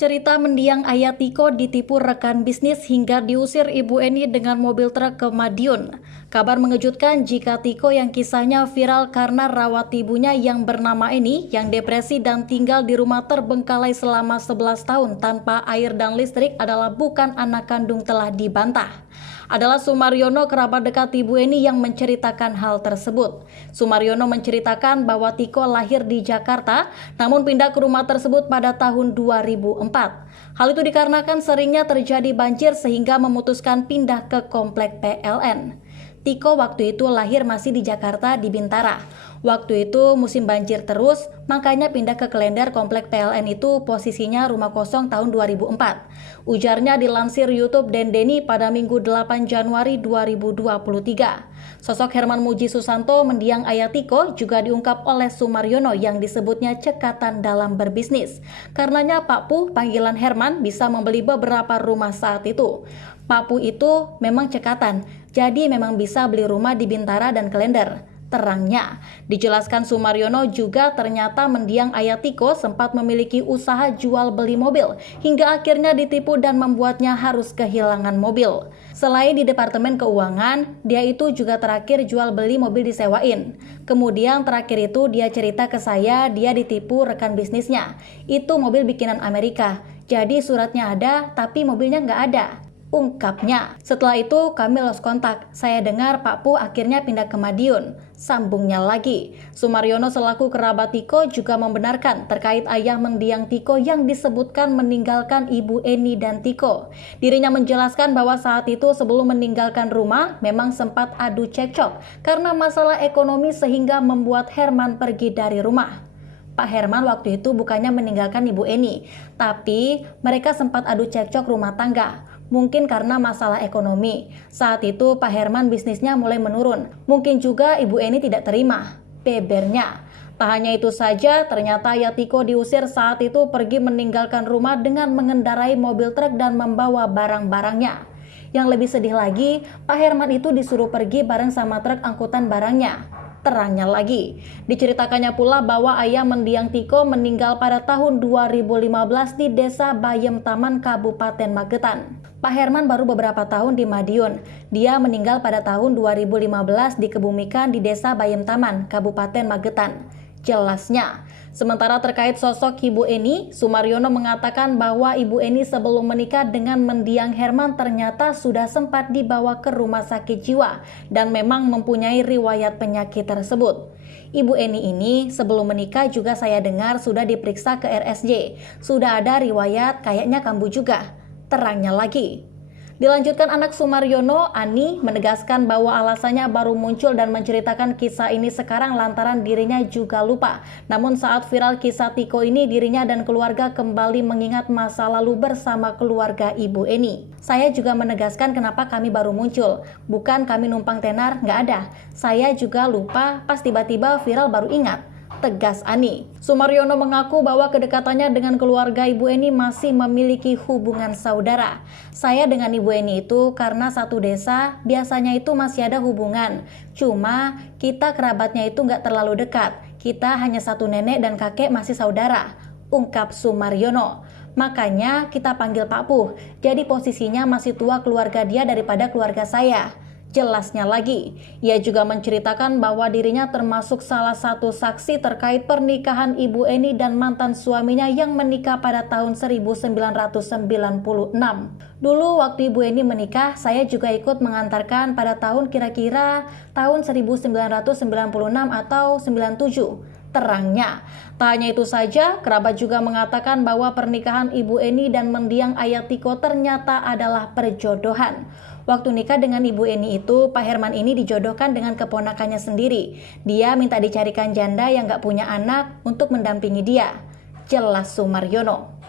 Cerita mendiang Ayah Tiko ditipu rekan bisnis hingga diusir Ibu Eni dengan mobil truk ke Madiun. Kabar mengejutkan jika Tiko yang kisahnya viral karena rawat ibunya yang bernama Eni yang depresi dan tinggal di rumah terbengkalai selama 11 tahun tanpa air dan listrik adalah bukan anak kandung telah dibantah. Adalah Sumaryono, kerabat dekat Ibu Eni, yang menceritakan hal tersebut. Sumaryono menceritakan bahwa Tiko lahir di Jakarta namun pindah ke rumah tersebut pada tahun 2004. Hal itu dikarenakan seringnya terjadi banjir sehingga memutuskan pindah ke komplek PLN. Tiko waktu itu lahir masih di Jakarta di Bintara. Waktu itu musim banjir terus, makanya pindah ke Klender. Komplek PLN itu posisinya rumah kosong tahun 2004. Ujarnya dilansir YouTube Dendeni pada Minggu 8 Januari 2023. Sosok Herman Muji Susanto, mendiang Ayah Tiko, juga diungkap oleh Sumaryono yang disebutnya cekatan dalam berbisnis. Karenanya Pak Pu, panggilan Herman, bisa membeli beberapa rumah saat itu. Pak Pu itu memang cekatan, jadi memang bisa beli rumah di Bintara dan Klender. Terangnya, dijelaskan Sumaryono juga ternyata mendiang Ayah Tiko sempat memiliki usaha jual beli mobil hingga akhirnya ditipu dan membuatnya harus kehilangan mobil. Selain di Departemen Keuangan, dia itu juga terakhir jual beli mobil disewain. Kemudian terakhir itu dia cerita ke saya dia ditipu rekan bisnisnya. Itu mobil bikinan Amerika, jadi suratnya ada tapi mobilnya nggak ada, ungkapnya. Setelah itu kami lost kontak. Saya dengar Pak Pu akhirnya pindah ke Madiun, sambungnya lagi. Sumaryono selaku kerabat Tiko juga membenarkan terkait ayah mendiang Tiko yang disebutkan meninggalkan Ibu Eni dan Tiko. Dirinya menjelaskan bahwa saat itu sebelum meninggalkan rumah memang sempat adu cekcok karena masalah ekonomi sehingga membuat Herman pergi dari rumah. Pak Herman waktu itu bukannya meninggalkan Ibu Eni, tapi mereka sempat adu cekcok rumah tangga. Mungkin karena masalah ekonomi. Saat itu Pak Herman bisnisnya mulai menurun. Mungkin juga Ibu Eni tidak terima, bebernya. Tak hanya itu saja, ternyata Ayah Tiko diusir saat itu pergi meninggalkan rumah dengan mengendarai mobil truk dan membawa barang-barangnya. Yang lebih sedih lagi, Pak Herman itu disuruh pergi bareng sama truk angkutan barangnya. Terangnya lagi, diceritakannya pula bahwa ayah mendiang Tiko meninggal pada tahun 2015 di Desa Bayem Taman, Kabupaten Magetan. Pak Herman baru beberapa tahun di Madiun. Dia meninggal pada tahun 2015 dikebumikan di Desa Bayem Taman, Kabupaten Magetan. Jelasnya. Sementara terkait sosok Ibu Eni, Sumaryono mengatakan bahwa Ibu Eni sebelum menikah dengan mendiang Herman ternyata sudah sempat dibawa ke rumah sakit jiwa dan memang mempunyai riwayat penyakit tersebut. Ibu Eni ini sebelum menikah juga saya dengar sudah diperiksa ke RSJ. Sudah ada riwayat kayaknya kambuh juga. Terangnya lagi. Dilanjutkan anak Sumaryono, Ani, menegaskan bahwa alasannya baru muncul dan menceritakan kisah ini sekarang lantaran dirinya juga lupa. Namun saat viral kisah Tiko ini, dirinya dan keluarga kembali mengingat masa lalu bersama keluarga Ibu Eni. Saya juga menegaskan kenapa kami baru muncul. Bukan kami numpang tenar, nggak ada. Saya juga lupa, pas tiba-tiba viral baru ingat, tegas Ani. Sumaryono mengaku bahwa kedekatannya dengan keluarga Ibu Eni masih memiliki hubungan saudara. Saya dengan Ibu Eni itu karena satu desa, biasanya itu masih ada hubungan. Cuma kita kerabatnya itu nggak terlalu dekat. Kita hanya satu nenek dan kakek masih saudara, ungkap Sumaryono. Makanya kita panggil Pak Pu. Jadi posisinya masih tua keluarga dia daripada keluarga saya. Jelasnya lagi, ia juga menceritakan bahwa dirinya termasuk salah satu saksi terkait pernikahan Ibu Eni dan mantan suaminya yang menikah pada tahun 1996. Dulu waktu Ibu Eni menikah, saya juga ikut mengantarkan pada tahun kira-kira tahun 1996 atau 97. Terangnya. Tak hanya itu saja, kerabat juga mengatakan bahwa pernikahan Ibu Eni dan mendiang Ayah Tiko ternyata adalah perjodohan. Waktu nikah dengan Ibu Eni itu, Pak Herman ini dijodohkan dengan keponakannya sendiri. Dia minta dicarikan janda yang gak punya anak untuk mendampingi dia. Jelas Sumaryono.